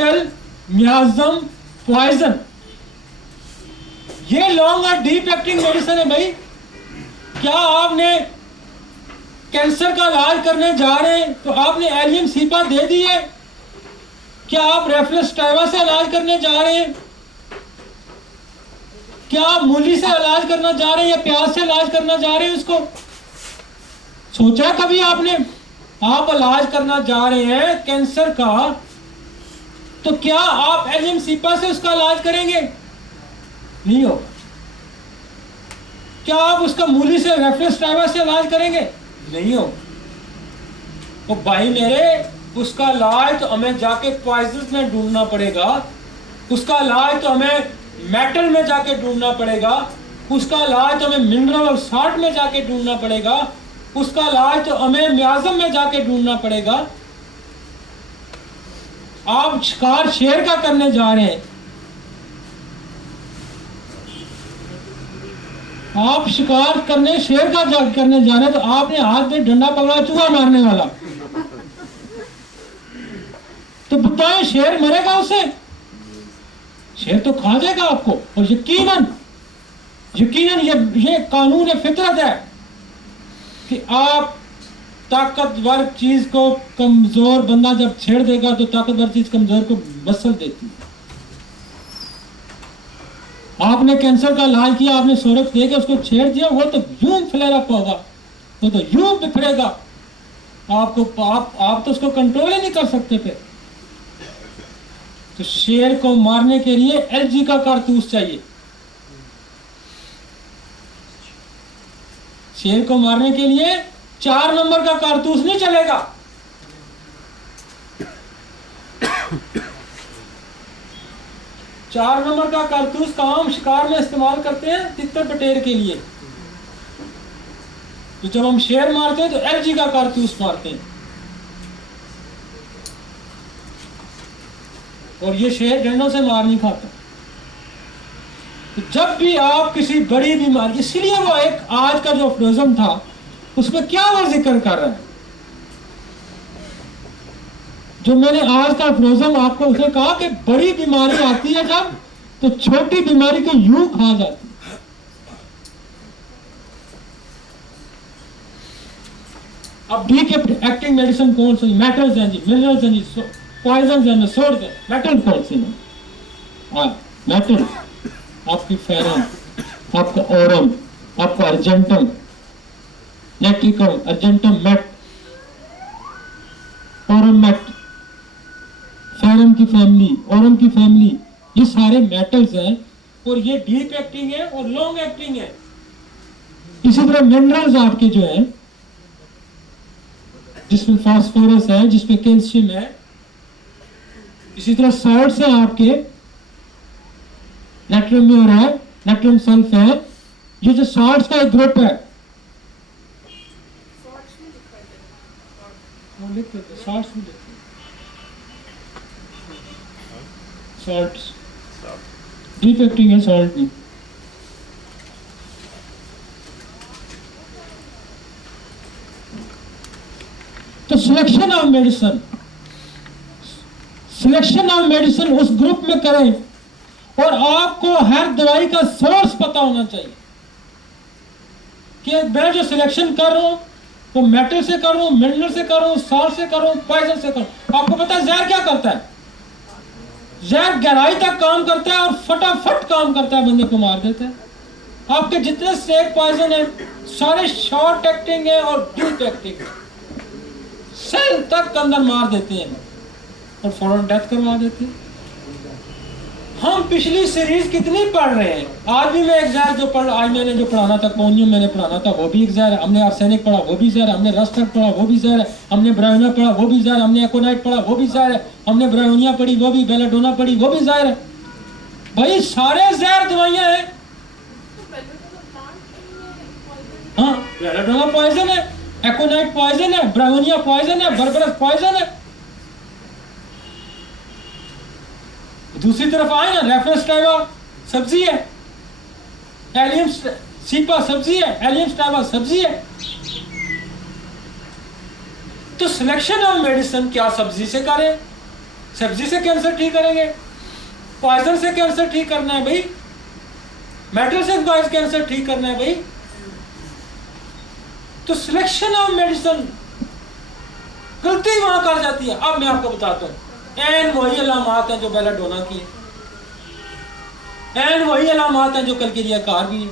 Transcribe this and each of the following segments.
Metal, मियाजम, poison, ये long और deep acting medicine है भाई। क्या आपने कैंसर का इलाज करने जा रहे हैं तो आपने एलियम सीपा दे दी है? क्या आप रेफरस टाइवा से इलाज करने जा रहे हैं? क्या आप मूली से इलाज करना जा रहे हैं या प्याज से इलाज करना जा रहे हैं? उसको सोचा कभी आपने? आप इलाज करना जा रहे हैं कैंसर का, तो क्या आप एलियम सीपा से उसका इलाज करेंगे? नहीं होगा। क्या आप उसका मूली से, रेफरस टाइवा से इलाज करेंगे? नहीं होगा। तो भाई मेरे, उसका इलाज तो हमें जाके पॉइजन में ढूंढना पड़ेगा, उसका इलाज तो हमें मेटल में जाके ढूंढना पड़ेगा, उसका इलाज तो हमें मिनरल और सॉल्ट में जाके ढूंढना पड़ेगा, उसका इलाज तो हमें मियाजम में जाके ढूंढना पड़ेगा। आप शिकार शेर का करने जा रहे हैं, आप शिकार करने शेर का करने जा रहे हैं, तो आपने हाथ में डंडा पकड़ा चूहा मारने वाला, तो बताएं शेर मरेगा उससे? शेर तो खा जाएगा आपको। और यकीनन ये कानून है, फितरत है कि आप ताकतवर चीज को कमजोर बंदा जब छेड़ देगा तो ताकतवर चीज कमजोर को मसल देती है। आपने कैंसर का इलाज किया, आपने सोरख दे के उसको छेड़ दिया, वो तो यूं फ्लेयर अप होगा, वो तो यूं बिखरेगा आपको, आप तो उसको कंट्रोल ही नहीं कर सकते थे। तो शेर को मारने के लिए एलजी का कारतूस चाहिए। शेर को मारने के लिए 4 नंबर का कारतूस नहीं चलेगा। चार नंबर का कारतूस का हम शिकार में इस्तेमाल करते हैं तितर बटेर के लिए। तो जब हम शेर मारते हैं तो एलजी का कारतूस मारते हैं, और ये शेर डंडों से मार नहीं खाता। तो जब भी आप किसी बड़ी बीमारी, इसलिए वो एक आज का जो अफरोजम था उसमें क्या वो जिक्र कर रहा है, जो मैंने आज का अफरोजम आपको उसे कहा कि बड़ी बीमारी आती है जब, तो छोटी बीमारी को यूं खा जाती है। अब डी के एक्टिंग मेडिसिन कौन सी? मेटल्स हैं जी, मिनरल्स हैं जी, पॉइजन हैं, सोर्स हैं। मेटल कौन सी है? मेटल आपकी फेरम, आपका ओरम, आपका अर्जेंटम, नेट्रिकम, argentum met, aurum met, ferrum की फैमिली, ओरम की फैमिली, ये सारे मेटल्स हैं, और ये डीप एक्टिंग है और लॉन्ग एक्टिंग है। इसी तरह मिनरल्स आपके जो है, जिसमें फास्फोरस है, जिसमें कैल्शियम है, इसी तरह सॉल्ट्स हैं आपके, नाइट्रियम म्योर है, नाइट्रियम सल्फ है, ये जो सॉल्ट्स का एक ग्रुप है। सॉल्ट्स डीप एक्टिंग है, सॉल्ट नहीं। तो सिलेक्शन ऑफ मेडिसिन उस ग्रुप में करें, और आपको हर दवाई का सोर्स पता होना चाहिए कि मैं जो सिलेक्शन कर रहा हूं वो मेटल से कर रहा हूं, मिनरल से कर रहा हूं, सॉल्ट से कर रहा हूं, पॉइजन से कर रहा हूं। आपको पता है जहर क्या करता है? जहर गहराई तक काम करता है और फटाफट काम करता है, बंदे को मार देता है। आपके जितने स्नेक पॉइजन है सारे शॉर्ट एक्टिंग है और डीप एक्टिंग है, सेल तक अंदर मार देते हैं और फौरन डेथ करवा देते हैं। हम पिछली सीरीज कितनी पढ़ रहे हैं? आज भी मैं एक जहर जो आज मैंने जो पढ़ाना था, पोनियम मैंने पढ़ाना था, वो भी एक जहर है। हमने आर्सेनिक पढ़ा, वो भी जहर है। हमने रस्ट पढ़ा, वो भी जहर है। हमने ब्रायोनिया पढ़ा, वो भी जहर है। हमने एकोनाइट पढ़ा, वो भी जहर है। हमने ब्रायोनिया पढ़ी, वो भी, बेलाडोना पढ़ी, वो भी जहर है। भाई सारे जहर दवाइयां हैं। हाँ, बेलाडोना पॉइजन है, एकोनाइट पॉइजन है, ब्रायोनिया पॉइजन है, बर्बरस पॉइजन है। दूसरी तरफ आए ना, रेफरस टाइवा सब्जी है, एलियम सीपा सब्जी है, एलियम टाइवा सब्जी है। तो सिलेक्शन ऑफ मेडिसिन क्या सब्जी से करें? सब्जी से कैंसर ठीक करेंगे, पॉइजन से कैंसर ठीक करना है भाई, मेटल से कैंसर ठीक करना है भाई। तो सिलेक्शन ऑफ मेडिसिन गलती वहां कर जाती है। अब मैं आपको बताता हूं, एन वही अलामात हैं जो बेलाडोना की है, एन वही अलामात हैं जो कलकिरियाकार भी है।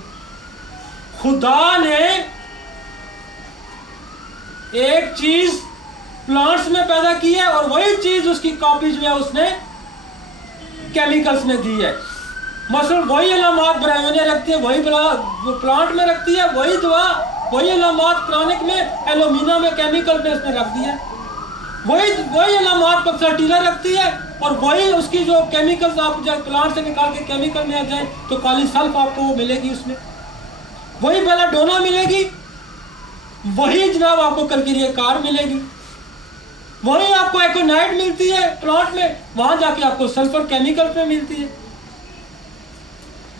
खुदा ने एक चीज प्लांट्स में पैदा की है और वही चीज उसकी कॉपी जो है उसने केमिकल्स में दी है। मसलन वही अलामात ब्राह्मण ने रखती है, वही प्लांट में रखती है, वही दवा वही अलामात क्रॉनिक में एल्यूमिना में केमिकल में उसने रख दी है, वही अलामात फर्टिलाइजर रखती है और वही उसकी जो केमिकल्स आप जब प्लांट से निकाल के केमिकल में आ जाए तो काली सल्फ आपको वो मिलेगी, उसमें वही बेलाडोना मिलेगी, वही जनाब आपको कलकिरियाकार मिलेगी, वही आपको एकोनाइट मिलती है प्लांट में, वहां जाके आपको सल्फर केमिकल में मिलती है।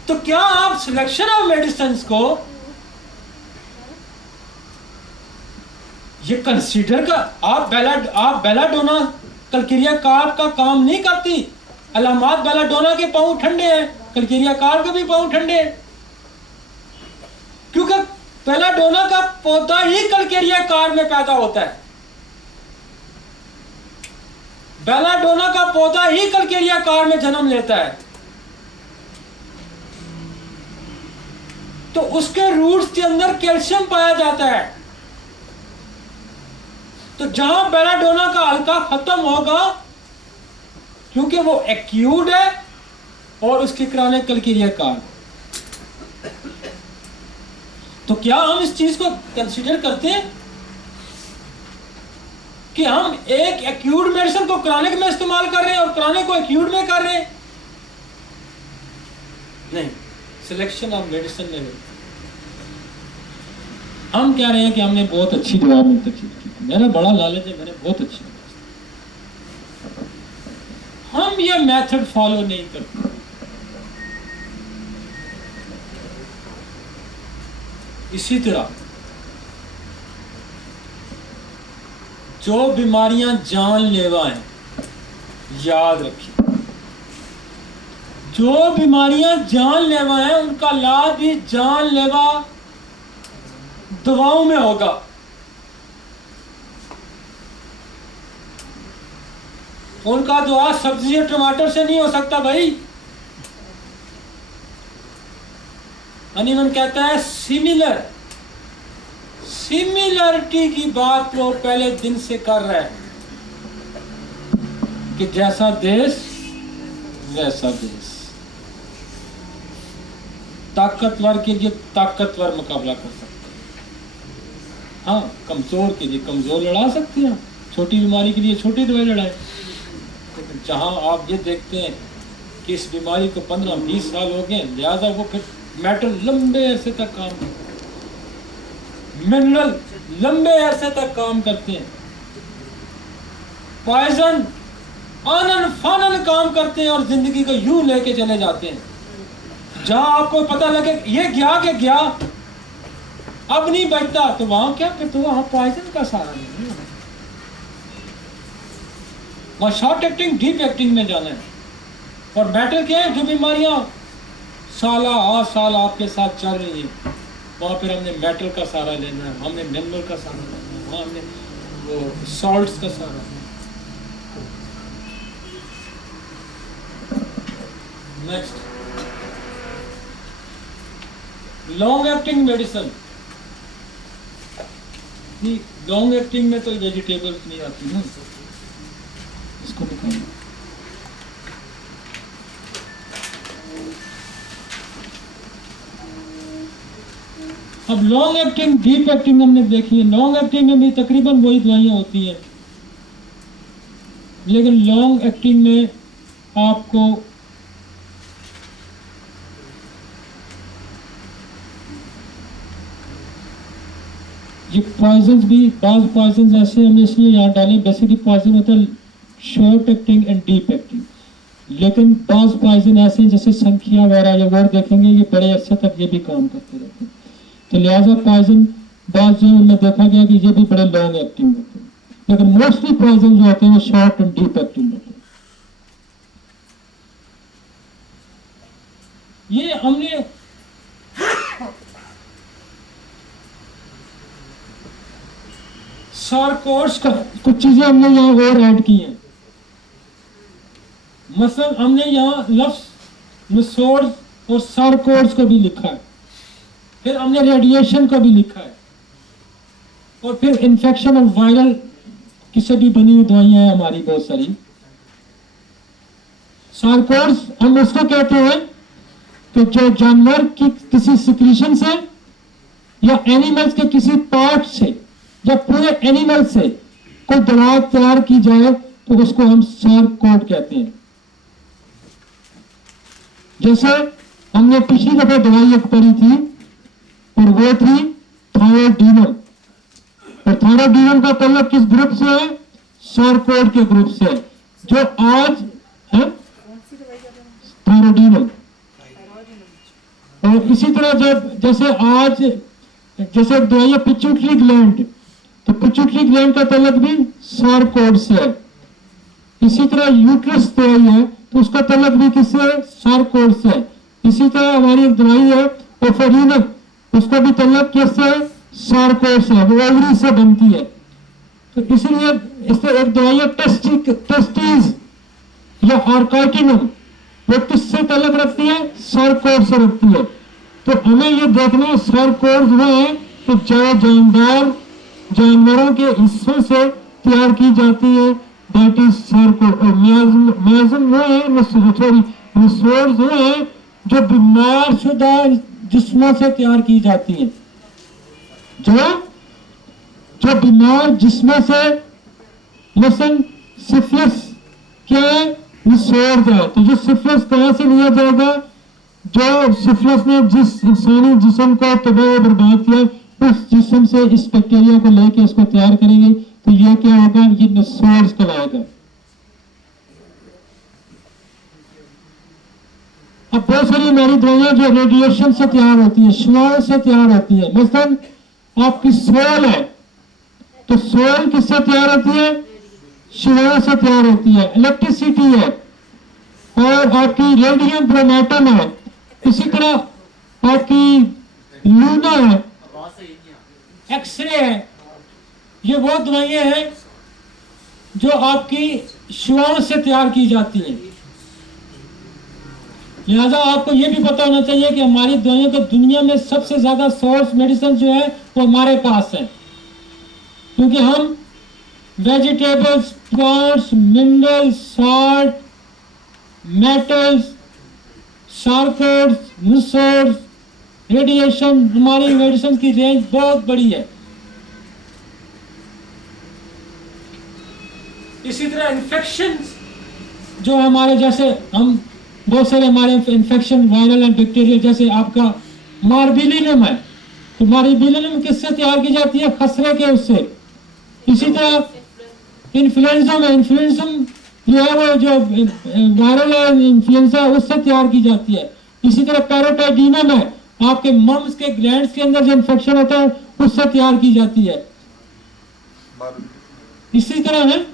तो क्या आप सिलेक्शन ऑफ मेडिसिन को ये कंसीडर का आप बेलाडोना कलकिरियाकार का काम नहीं करती। अलामात बेलाडोना के पांव ठंडे हैं, कलकिरियाकार के भी पांव ठंडे हैं, क्योंकि बेलाडोना का पौधा ही कलकिरियाकार में पैदा होता है, बेलाडोना का पौधा ही कलकिरियाकार में जन्म लेता है। तो उसके रूट्स के अंदर कैल्शियम पाया जाता है। तो जहां बेलाडोना का हल्का खत्म होगा, क्योंकि वो एक्यूट है और उसकी क्रॉनिक कलकिरियाकार, तो क्या हम इस चीज को कंसीडर करते हैं कि हम एक एक्यूट मेडिसिन को क्रॉनिक में इस्तेमाल कर रहे हैं और क्रॉनिक को एक्यूट में कर रहे हैं? नहीं, सिलेक्शन ऑफ मेडिसिन में हम कह रहे हैं कि हमने बहुत अच्छी दवा मुंतखब की, मेरा बड़ा लालच है, मैंने बहुत अच्छी, हम ये मेथड फॉलो नहीं करते। इसी तरह जो बीमारियां जानलेवा हैं, याद रखिए, जो बीमारियां जानलेवा हैं उनका इलाज भी जानलेवा दवाओं में होगा। उनका दुआ सब्जी और टमाटर से नहीं हो सकता भाई। हनीमन कहता है सिमिलरिटी की बात वो पहले दिन से कर रहा है कि जैसा देश वैसा देश, ताकतवर के लिए ताकतवर मुकाबला कर सकते हैं, हाँ कमजोर के लिए कमजोर लड़ा सकते हैं, छोटी बीमारी के लिए छोटी दवाई लड़ाए। लेकिन जहां आप ये देखते हैं कि इस बीमारी को 15-20 साल हो गए, लिहाजा वो फिर मेटल लंबे अरसे तक काम करते हैं, मिनरल लंबे अरसे तक काम करते हैं, पॉइजन आनन फानन काम करते हैं और जिंदगी को यूं लेके चले जाते हैं। जहां आपको पता लगे ये गया कि गया, अब नहीं बचता, तो वहां क्या, फिर तो वहां पॉइजन का सहारा नहीं है, वहां शॉर्ट एक्टिंग डीप एक्टिंग में जाना है। और मेटल क्या है, जो बीमारियां साल आपके साथ चल रही है, वहां फिर हमने मेटल का सहारा लेना है, हमने मिनरल का सहारा लेना है, वहां हमने वो सॉल्ट्स का सहारा लेना है। Next, long acting medicine. Long acting में तो वेजिटेबल्स नहीं आती ना, इसको निकालना। अब लॉन्ग एक्टिंग डीप एक्टिंग हमने देखी है। लॉन्ग एक्टिंग में भी तकरीबन वही दवाइयां होती हैं, लेकिन लॉन्ग एक्टिंग में आपको ये पॉइजन भी, बाज पॉइजन ऐसे हमने इसलिए यहाँ डाले, बेसिकली पॉइजन होता है short acting and deep acting, लेकिन बाज पॉइजन ऐसे जैसे संख्या वगैरह या वर्ड देखेंगे ये बड़े अरसे तक ये भी काम करते रहते हैं। तो लिहाजा पॉइजन बाज जो उनमें देखा गया कि ये भी बड़े लॉन्ग एक्टिंग होते हैं, लेकिन मोस्टली पॉइजन जो होते हैं वो शॉर्ट एंड डीप एक्टिंग होते हैं। ये हमने सारकोर्स का कुछ चीजें हमने यहाँ और ऐड की हैं। मसलन हमने यहाँ लफ्ज निसोर्स और सारकोर्स को भी लिखा है, फिर हमने रेडिएशन को भी लिखा है, और फिर इन्फेक्शन और वायरल किसे भी बनी हुई दवाइयां हैं हमारी बहुत सारी। सारकोर्स हम उसको कहते हैं कि जो जानवर की किसी सिक्रीशन से या एनिमल्स के किसी पार्ट से या पूरे एनिमल से कोई दवा तैयार की जाए तो उसको हम सारकोड कहते हैं। जैसे हमने पिछली दफा दवाई एक पढ़ी थी और वो थी थायरोडीनम, और थायरोडीनम का तल्लुक किस ग्रुप से है? सारकोड के ग्रुप से, जो आज है थायरोडीनम। और इसी तरह जब जैसे दवाई है पिट्यूटरी ग्लैंड, तो पिट्यूटरी ग्लैंड का तल्लुक भी सारकोड से है। इसी तरह यूट्रस दवाई है तो उसका तल्लुक भी किससे है? सारकोड से है। इसी तरह हमारी एक दवाई है ओफेरिनम, उसका भी तल्लुक किससे है? सारकोड से है, वो ओवरी से बनती है। तो इसलिए इससे एक दवाई है टेस्टीज या आर्काइटिनम, वो किससे तल्लुक रखती है? सारकोड से रखती है। तो हमें ये देखना सारकोड वो है तो जो जानवरों के हिस्सों से तैयार की जाती है, दैट इज सारकोड। और मियाज़म वो है, निसोर्स वो है जो बीमार शुदा जिस्मों से तैयार की जाती है, जो बीमार जिस्मों से, मसलन सिफिलिस क्या है? निसोर्स है। तो जो सिफिलिस कहां से लिया जाएगा? जो सिफिलिस ने जिस इंसानी जिस्म को तबाह बर्बाद किया, उस जिस्म से इस बैक्टीरिया को लेके इसको तैयार करेंगे, तो ये क्या होगा? ये निसोर्स कहलाएगा। अब बहुत सारी हमारी दवाइयां जो रेडिएशन से तैयार होती है, शुआओं से तैयार होती है। मसलन आपकी सोल है तो सोल किससे तैयार होती है? शुआओं से तैयार होती है। इलेक्ट्रिसिटी है और आपकी रेडियम ब्रोमेटम है। इसी तरह आपकी लूना है, एक्सरे है। ये वो दवाइयां हैं जो आपकी शुआओं से तैयार की जाती हैं। लिहाजा आपको ये भी पता होना चाहिए कि हमारी दवाइयों का दुनिया में सबसे ज्यादा सोर्स मेडिसिन जो है वो हमारे पास है, क्योंकि हम vegetables, plants, minerals, salt, metals, sarcodes, निसोर्स, रेडिएशन, हमारी मेडिसिन की रेंज बहुत बड़ी है। इसी तरह इन्फेक्शन जो हमारे, जैसे हम बहुत सारे हमारे इन्फेक्शन वायरल एंड बैक्टीरियल, जैसे आपका मार्बिलिनम है, तो मार्बिलिनम किससे तैयार की जाती है? खसरे के उससे। इसी तरह इन्फ्लुएंजा में, इन्फ्लुएंजम जो है वो जो वायरल है इन्फ्लुएंजा, उससे तैयार की जाती है। इसी तरह पैराटाइडिनम है, आपके मम्स के ग्लैंड्स के अंदर जो इन्फेक्शन होता है उससे तैयार की जाती है। इसी तरह है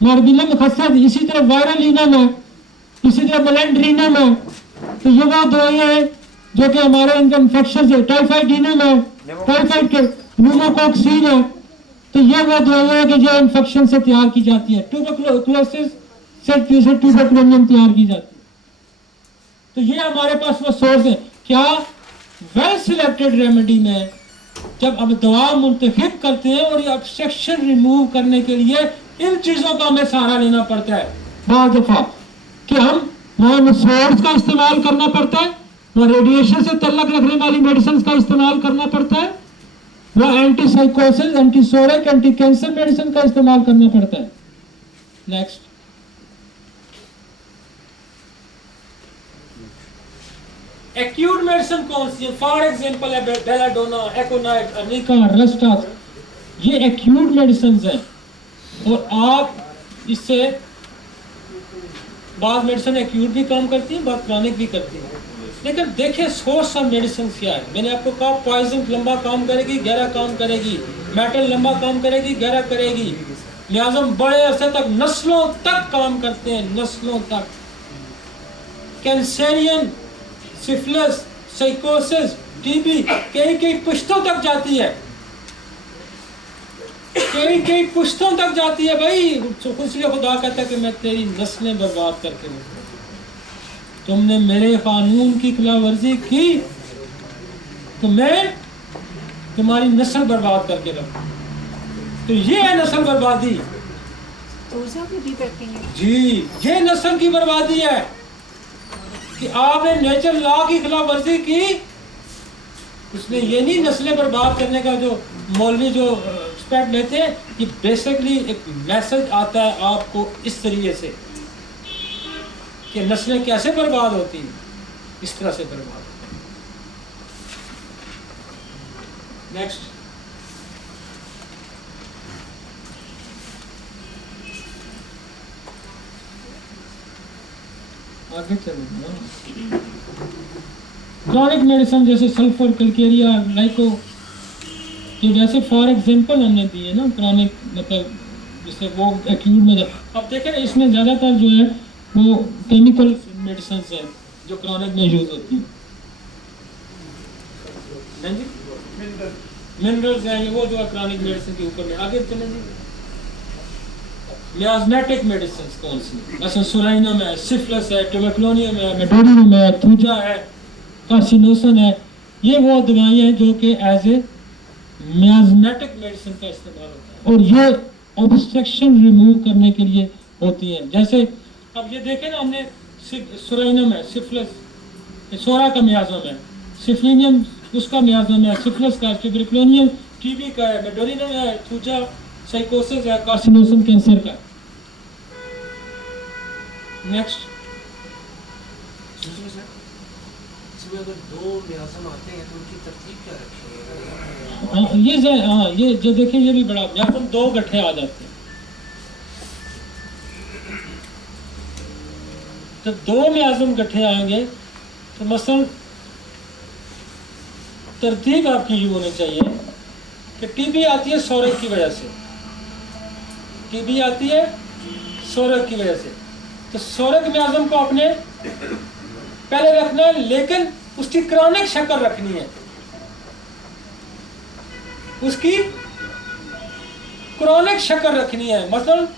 मार्बिलम खसरा, इसी तरह वायरलिनम है, इसी तरह मेलेंड्रिनम है। तो ये वो दवाइयां हैं जो कि हमारे इनका इन्फेक्शन है। टाइफाइडिनम है, टाइफाइड के न्यूमोकॉक्सिन है। तो ये वो दवाइयां हैं कि जो इन्फेक्शन से तैयार की जाती है। ट्यूबरकुलोसिस से ट्यूबरकुलोनियम तैयार की जाती है। तो ये हमारे पास वो सोर्स है। क्या वेल सिलेक्टेड रेमेडी में जब हम दवा मुंतखब करते हैं और ये ऑब्स्ट्रक्शन रिमूव करने के लिए इन चीजों का हमें सहारा लेना पड़ता है। बहुत दफा कि हम वहां सोर्स का इस्तेमाल करना पड़ता है, वह रेडिएशन से तल्लक रखने वाली मेडिसिन का इस्तेमाल करना पड़ता है, वह एंटी साइकोसिस, anti psoric, anti cancer medicine का इस्तेमाल करना पड़ता है। नेक्स्ट, एक्यूट मेडिसिन कौन सी है? फॉर एग्जांपल है बेलाडोना, एकोनाइट, अर्निका, रस्टास। ये एक्यूट मेडिसिन हैं और आप इससे बाद मेडिसिन एक्यूट भी काम करती है, बाद क्रॉनिक भी करती है। लेकिन देखिए सोर्स ऑफ मेडिसिन क्या है। मैंने आपको कहा पॉइजन लंबा काम करेगी, गहरा काम करेगी, मेटल लंबा काम करेगी, गहरा करेगी। लिहाजा बड़े अरसे तक, नस्लों तक काम करते हैं, नस्लों तक। कैंसरियन सिफिलिस, साइकोसिस, टीबी कई पुश्तों तक जाती है, कई पुश्तों तक जाती है भाई। इसलिए खुदा कहता है कि मैं तेरी नस्लें बर्बाद करके रखूंगा। तुमने मेरे कानून की खिलाफ वर्जी की तो मैं तुम्हारी नस्ल बर्बाद करके रखूं। तो ये है नस्ल बर्बादी जी, ये नस्ल की बर्बादी है कि आपने नेचर लॉ की खिलाफ वर्जी की। उसने ये नहीं नस्लें बर्बाद करने का जो मौलवी जो स्टेप लेते हैं, कि बेसिकली एक मैसेज आता है आपको इस तरीके से कि नस्लें कैसे बर्बाद होती हैं, इस तरह से बर्बाद। नेक्स्ट, आगे चलेंगे। क्रॉनिक मेडिसिन जैसे सल्फर, कैलकेरिया, लाइको, ये वैसे फॉर एग्जांपल हमने दिए ना क्रॉनिक, मतलब जैसे वो एक्यूट में। अब देखें ना, इसमें ज़्यादातर जो है वो केमिकल मेडिसिन है जो क्रॉनिक में यूज होती है। मिनरल्स हैं ये, वो जो है क्रॉनिक मेडिसिन के ऊपर में। आगे चलें जी। मियाज़मेटिक मेडिसिन कौन सी? जैसे सुराइनम है, सिफिलिस है, ट्यूबरकुलोनियम है, मेडोरियम है, थूजा है, कार्सिनोसन है। ये वो दवाइयाँ हैं जो कि एज ए मियाज़मेटिक मेडिसिन का इस्तेमाल होता है और ये ऑब्स्ट्रक्शन रिमूव करने के लिए होती हैं। जैसे अब ये देखें ना, हमने सुराइनम है, सिफिलिस सोरा का मियाज़म है, सिफिलिनियम उसका मियाज़म है, सिफिलिस का, ट्यूबरकुलोनियम टीबी का है, मेडोरियम है, थूजा साइकोसिस है, कार्सिनोसन कैंसर का। नेक्स्ट, अगर दो मियाज़म आते हैं तो उनकी तरतीब क्या रखेंगे? ये जो देखें, ये भी बड़ा मियाज़म दो गट्ठे आ जाते हैं। जब दो मियाज़म गट्ठे आएंगे तो मसलन तरतीब आपकी यूँ होनी चाहिए कि टीबी आती है सोरक की वजह से, टीबी आती है सोरक की वजह से, तो सोरक मियाज़म को आपने पहले रखना है, लेकिन उसकी क्रॉनिक शक्ल रखनी है, उसकी क्रॉनिक शक्ल रखनी है। मतलब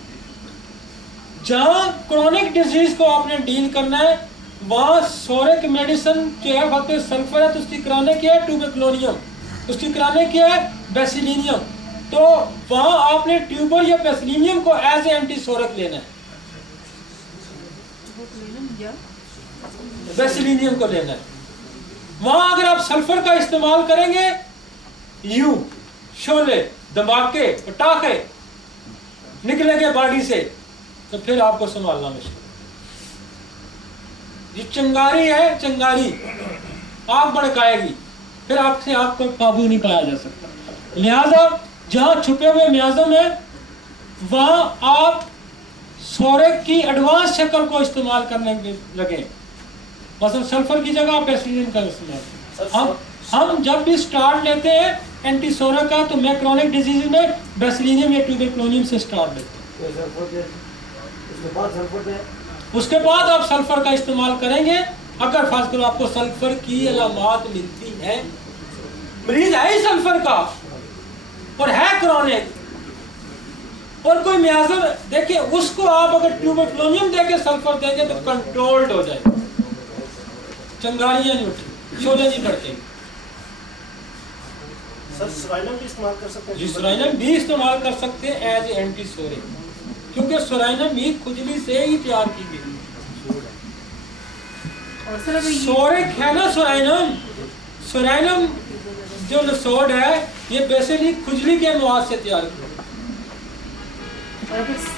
जहां क्रॉनिक डिजीज को आपने डील करना है वहां सोरिक मेडिसिन जो है वहां पे सल्फर है, तो उसकी क्रॉनिक क्या है? ट्यूबरकुलोनियम, उसकी क्रॉनिक क्या है? बेसिलिनियम। तो वहां आपने ट्यूबर या बेसिलिनियम को एज ए एंटीसोरिक लेना है, बेसिलिनियम को लेना है। वहां अगर आप सल्फर का इस्तेमाल करेंगे, यू शोले धमाके पटाखे निकलेंगे बॉडी से, तो फिर आपको संभालना मुश्किल। ये चिंगारी है, चिंगारी आग भड़काएगी, फिर आपसे आपको काबू नहीं पाया जा सकता। लिहाजा जहां छुपे हुए मियाज़म है वहां आप सोरिक की एडवांस शक्ल को इस्तेमाल करने लगे। मतलब सल्फर की जगह आप बेसिलिनियम का इस्तेमाल। हम जब भी स्टार्ट लेते हैं एंटीसोरिक का, तो मैं क्रॉनिक डिजीज में बेसिलिनियम या ट्यूबरकुलोनियम से स्टार्ट लेते हैं। उसके बाद आप सल्फर का इस्तेमाल करेंगे। अगर खास कर आपको सल्फर की अलामात मिलती हैं, मरीज है ही सल्फर का और है क्रॉनिक, और कोई मियाज़म देखिए, उसको आप अगर ट्यूबरकुलोनियम देके सल्फर देंगे तो कंट्रोल्ड हो जाएगा, चंगारियां नहीं उठी, शोले नहीं पड़ते। सर सुराइनम भी इस्तेमाल कर सकते हैं? जी, सुराइनम भी इस्तेमाल कर सकते हैं एज एंटीसोरिक, क्योंकि सुराइनम भी खुजली से ही तैयार की गई। सोरिक है ना सुराइनम, सुराइनम जो नसोड है ये बेसिकली खुजली के मवाद से तैयार की।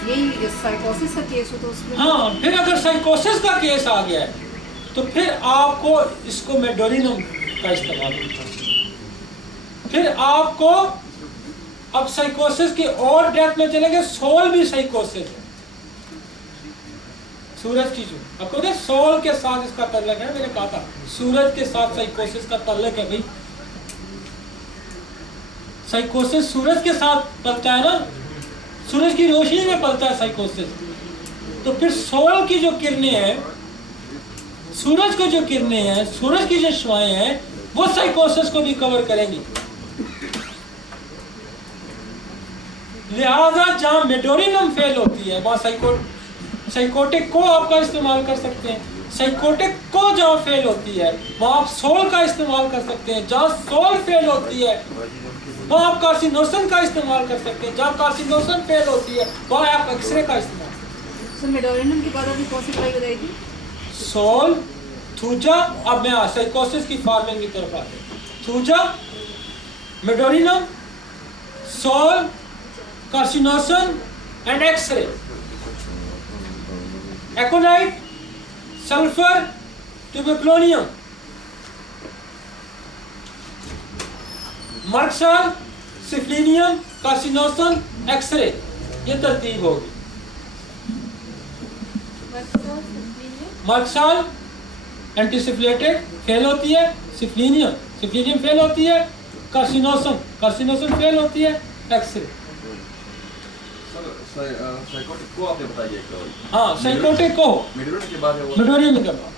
यही साइकोसिस का केस हो तो उसमें, हाँ, फिर अगर साइकोसिस का केस आ गया है तो फिर आपको इसको मेडोरिनम का इस्तेमाल करना है। फिर आपको अब साइकोसिस की और डेप्थ में चलेंगे। सोल भी साइकोसिस है, सूरज की जो आपको देख सोल के साथ इसका ताल्लुक है। मैंने कहा था सूरज के साथ साइकोसिस का ताल्लुक है भाई। साइकोसिस सूरज के साथ पलता है ना, सूरज की रोशनी में पलता है साइकोसिस। तो फिर सोल की जो किरणें हैं सूरज को जो किरणें हैं, सूरज की जो शुआएं हैं, वो साइकोसिस को भी कवर करेंगी। लिहाजा जहां मेडोरिनम फेल होती है वहां साइकोटिक को आपका इस्तेमाल कर सकते हैं। साइकोटिक को जहां फेल होती है वहां आप सोल का इस्तेमाल कर सकते हैं। जहां सोल फेल होती है वहां आप कार्सिनोसन का इस्तेमाल कर सकते हैं। जहां कार्सिनोसन फेल होती है वहां आप एक्सरे का इस्तेमाल कर सकते सर मेडोरिनम के बाद अभी कौन सी दवाई बताई थी? हैं। सोल, थूजा, अब मैं साइकोसिस की फार्मिंग की तरफ आते हैं। Thuja, medorrhinum, sol, carcinosin and X ray, aconite, sulphur, tuberculinum, merc sol, syphilinum, carcinosin, X ray, ये तरतीब होगी। मर्क्साल एंटीसिफिलेटिक फेल होती है, सिफलिनियम फेल होती है, कार्सिनोसन फेल होती है, एक्सरे। साइकोटिक को आपने बताइए एक। हाँ, साइकोटिक को मेडोरिनम के बाद है वो। मेडोरिनम के बाद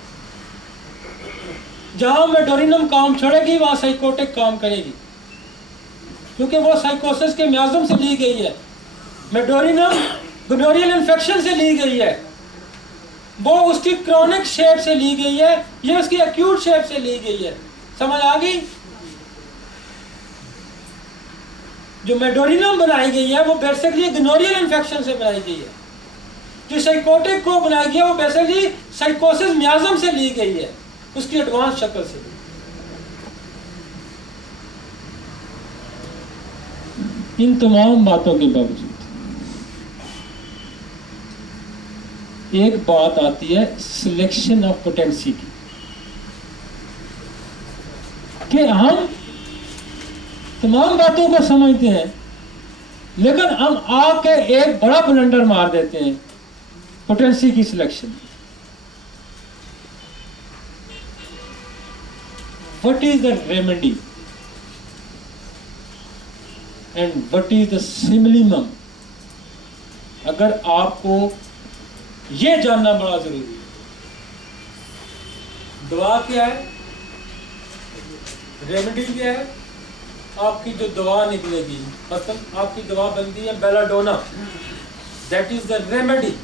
जहां मेडोरिनम काम छोड़ेगी वहां साइकोटिक काम करेगी, क्योंकि वो साइकोसिस के म्याज़म से ली गई है। मेडोरिनम गोनोरियल इन्फेक्शन से ली गई है, वो उसकी क्रॉनिक शेप से ली गई है, ये उसकी एक्यूट शेप से ली गई है। समझ आ गई? जो मेडोरिनम बनाई गई है वो बेसिकली गोनोरियल इन्फेक्शन से बनाई गई है। जो साइकोटिक को बनाई गई है वो बेसिकली साइकोसिस म्याज़म से ली गई है, उसकी एडवांस शक्ल से। इन तमाम बातों के बावजूद एक बात आती है सिलेक्शन ऑफ पोटेंसी की, कि हम तमाम बातों को समझते हैं लेकिन हम आके एक बड़ा ब्लंडर मार देते हैं पोटेंसी की selection. What is the remedy and what is the similimum? अगर आपको ये जानना बड़ा जरूरी है, दवा क्या है, रेमेडी क्या है। आपकी जो दवा निकलेगी, मतलब आपकी दवा बनती है belladonna, that is the remedy.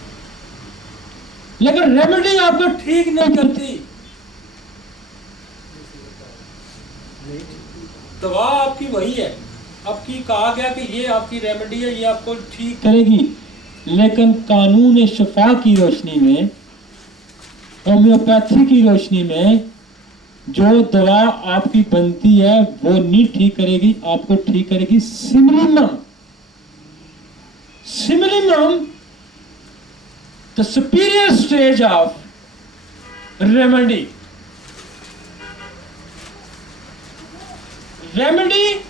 लेकिन रेमेडी आपको ठीक नहीं करती। दवा आपकी वही है, आपकी कहा गया कि ये आपकी रेमेडी है, ये आपको ठीक करेगी, लेकिन कानून शफा की रोशनी में, होम्योपैथी की रोशनी में जो दवा आपकी बनती है वो नहीं ठीक करेगी, आपको ठीक करेगी similimum. Similimum the superior stage of remedy. Remedy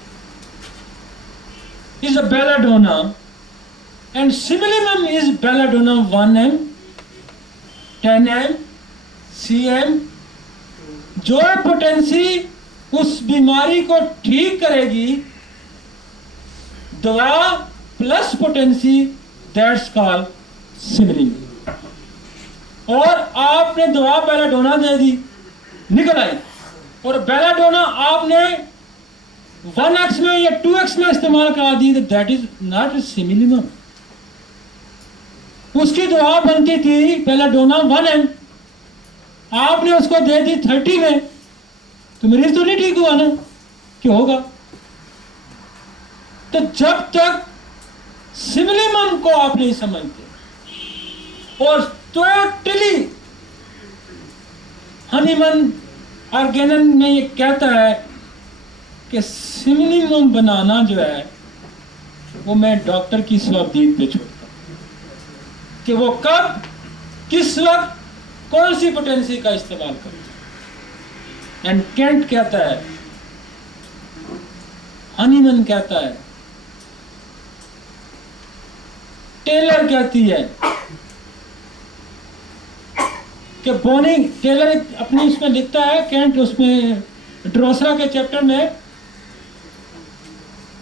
is a belladonna and similimum is belladonna 1 mg, 10 mg, cm। जो पोटेंसी उस बीमारी को ठीक करेगी, दवा plus potency, that's called similimum. और आपने दवा बेलाडोना दे दी, निकल आई, और बेलाडोना आपने 1x में या 2x में इस्तेमाल करा दी, दैट इज नॉट सिमिलिमम। उसकी दवा बनती थी बेलाडोना 1 mg, आपने उसको दे दी 30 में, तो मरीज तो नहीं ठीक हुआ ना, क्या होगा? तो जब तक सिमिलिमम को आप नहीं समझते और टोटली हनीमन ऑर्गेनन में ये कहता है कि सिमिलिमम बनाना जो है वो मैं डॉक्टर की स्वाबदीद पे छोड़ता हूं कि वो कब, किस वक्त, कौन सी पोटेंसी का इस्तेमाल करें। एंड केंट कहता है, हनीमन कहता है, टेलर कहती है कि बोनिंग, टेलर अपनी इसमें लिखता है, केंट उसमें ड्रोसरा के चैप्टर में,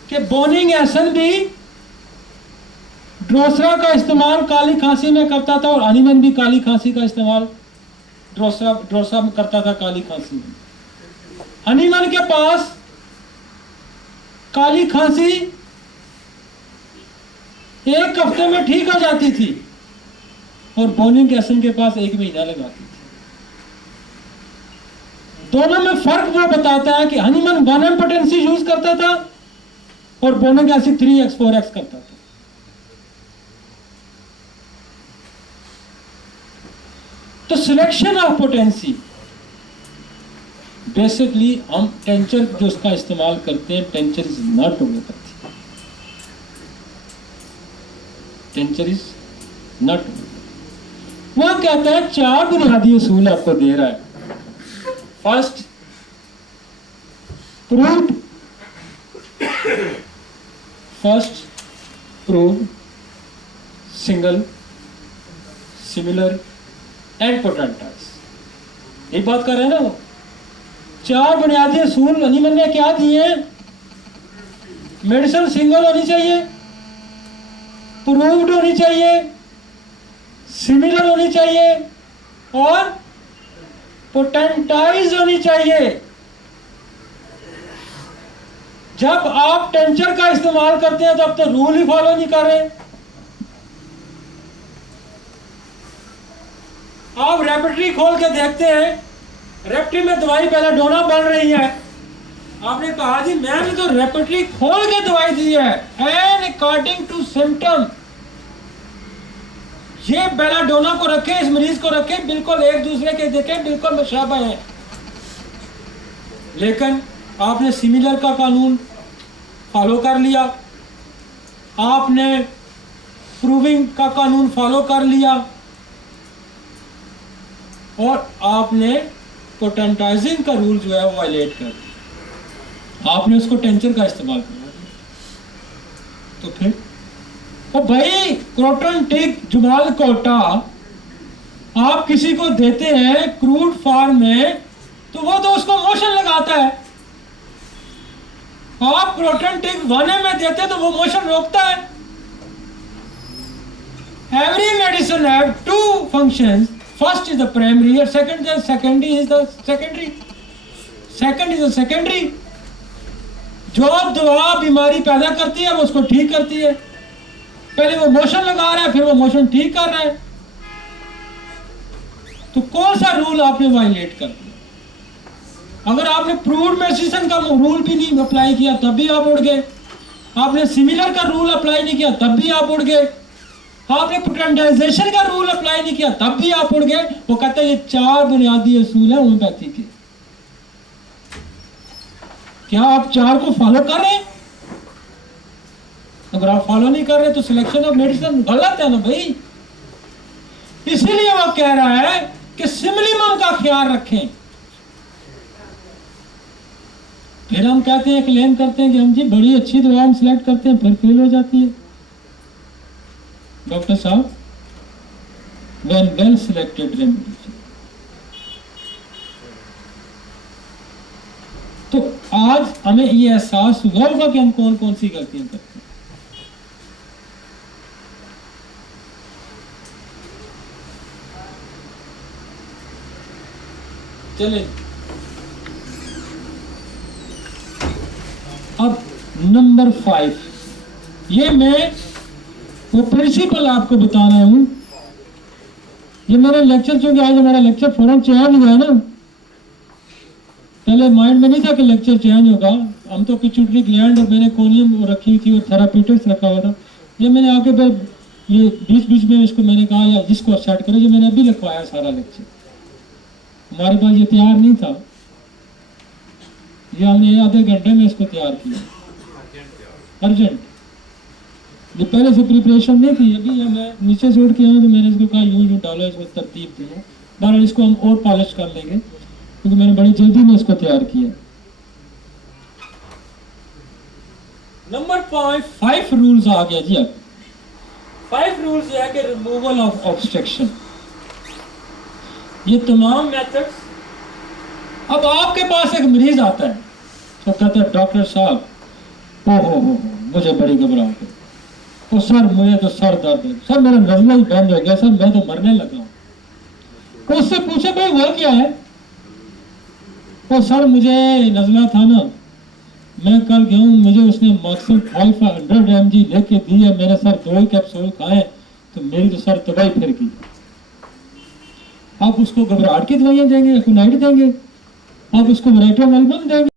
कि बोनिंग एसन भी ड्रोसरा का इस्तेमाल काली खांसी में करता था और हनीमन भी काली खांसी का इस्तेमाल डोसा में करता था काली खांसी में। हनीमन के पास काली खांसी एक हफ्ते में ठीक हो जाती थी और बोनिक एसिड के पास 1 महीना लगाती थी। दोनों में फर्क वो बताता है कि हनीमन 1M पोटेंसी यूज करता था और बोनिक एसिड 3x 4x करता था। तो सिलेक्शन ऑफ पोटेंसी बेसिकली हम टेंचर जो उसका इस्तेमाल करते हैं, tincture is not homeopathy, tincture is not homeopathy. वह कहता है 4 बुनियादी उसूल आपको दे रहा है। First, prove, single, similar and potentise. एक बात कर रहे हैं ना वो 4 बुनियादी असूल हनीमन ने क्या दिए हैं? मेडिसिन सिंगल होनी चाहिए, प्रूव्ड होनी चाहिए, सिमिलर होनी चाहिए और पोटेंटाइज होनी चाहिए। जब आप टेंचर का इस्तेमाल करते हैं तो आप तो रूल ही फॉलो नहीं कर रहे। आप रेपर्टरी खोल के देखते हैं, रेपर्टरी में दवाई बेलाडोना बन रही है। आपने कहा जी मैंने तो रेपर्टरी खोल के दवाई दी है एंड अकॉर्डिंग टू सिम्टम। ये बेलाडोना को रखे, इस मरीज को रखे, बिल्कुल एक दूसरे के देखे, बिल्कुल मुशाबा है। लेकिन आपने सिमिलर का कानून फॉलो कर लिया, आपने प्रूविंग का कानून फॉलो कर लिया और आपने पोटेंटाइजिंग का रूल जो है वो वायलेट कर दिया। आपने उसको टेंचर का इस्तेमाल किया। तो फिर ओ भाई क्रोटन टिक जुमाल कोटा आप किसी को देते हैं क्रूड फॉर्म में तो वो तो उसको मोशन लगाता है। आप क्रोटन टिक 1M में देते तो वो मोशन रोकता है। Every medicine have 2 functions. First is the primary and second is the secondary. जो दवा बीमारी पैदा करती है वो उसको ठीक करती है। पहले वो मोशन लगा रहा है, फिर वो मोशन ठीक कर रहा है। तो कौन सा रूल आपने वायलेट कर दिया? अगर आपने प्रूव्ड मेडिसिन का रूल भी नहीं अप्लाई किया तब भी आप उड़ गए। आपने सिमिलर का रूल अप्लाई नहीं किया तब भी आप उड़ गए। आपने पोटेंटाइजेशन का रूल अप्लाई नहीं किया तब भी आप उड़ गए। वो कहता है ये 4 बुनियादी असूल है होम्योपैथी के। क्या आप 4 को फॉलो कर रहे हैं? अगर आप फॉलो नहीं कर रहे तो सिलेक्शन ऑफ मेडिसिन गलत है ना भाई। इसीलिए वो कह रहा है कि सिमिलिमम का ख्याल रखें। फिर हम कहते हैं, क्लेम करते हैं कि हम जी बड़ी अच्छी दवा हम सिलेक्ट करते हैं, फिर फेल हो जाती है। डॉक्टर साहब, when well selected remedies, तो आज हमें ये एहसास हुआ होगा कि हम कौन कौन सी गलतियां करते हैं। चले अब नंबर 5, ये मैं वो प्रिंसिपल आपको बता रहा हूं। ये मेरा लेक्चर, चूंकि आज हमारा लेक्चर फौरन चेंज हुआ है ना, पहले माइंड में नहीं था कि लेक्चर चेंज होगा। हम तो पिट्यूटरी ग्लैंड और मैंने कोनियम रखी थी और थेराप्यूटिक्स रखा हुआ था। ये मैंने आके ये बीच बीच में इसको मैंने कहा यार जिसको स्टार्ट करो, जो मैंने अभी लिखवाया सारा लेक्चर। हमारे पास ये तैयार नहीं था, ये हमने आधे घंटे में इसको तैयार किया, अर्जेंट। ये पहले से प्रिपरेशन नहीं थी। अभी मैं नीचे से उठ के आया तो मैंने इसको कहा यूं डालो, इसको तरतीब दी है। बहरहाल इसको हम और पॉलिश कर लेंगे क्योंकि मैंने बड़ी जल्दी में इसको तैयार किया। नंबर 5 रूल्स आ गया जी। अब 5 रूल्स है कि रिमूवल ऑफ ऑब्स्ट्रक्शन। ये तमाम मेथड्स। अब आपके पास एक मरीज आता है तो कहता है डॉक्टर साहब हो मुझे बड़ी घबराहट है, तो सर मुझे तो सर दर्द है, सर मेरा नजला ही बंद हो गया, सर मैं तो मरने लगा हूं। उससे पूछे भाई हुआ क्या है? तो सर मुझे नजला था ना, मैं कल गया हूँ, मुझे उसने मैक्सिमम 500 mg लेके दी है, मैंने सर 2 ही कैप्सूल खाए तो मेरी तो सर तबाही फिर गई। आप उसको घबराहट की दवाइयाँ देंगे, कोनाइड देंगे, आप उसको वराइटोमल्बम देंगे।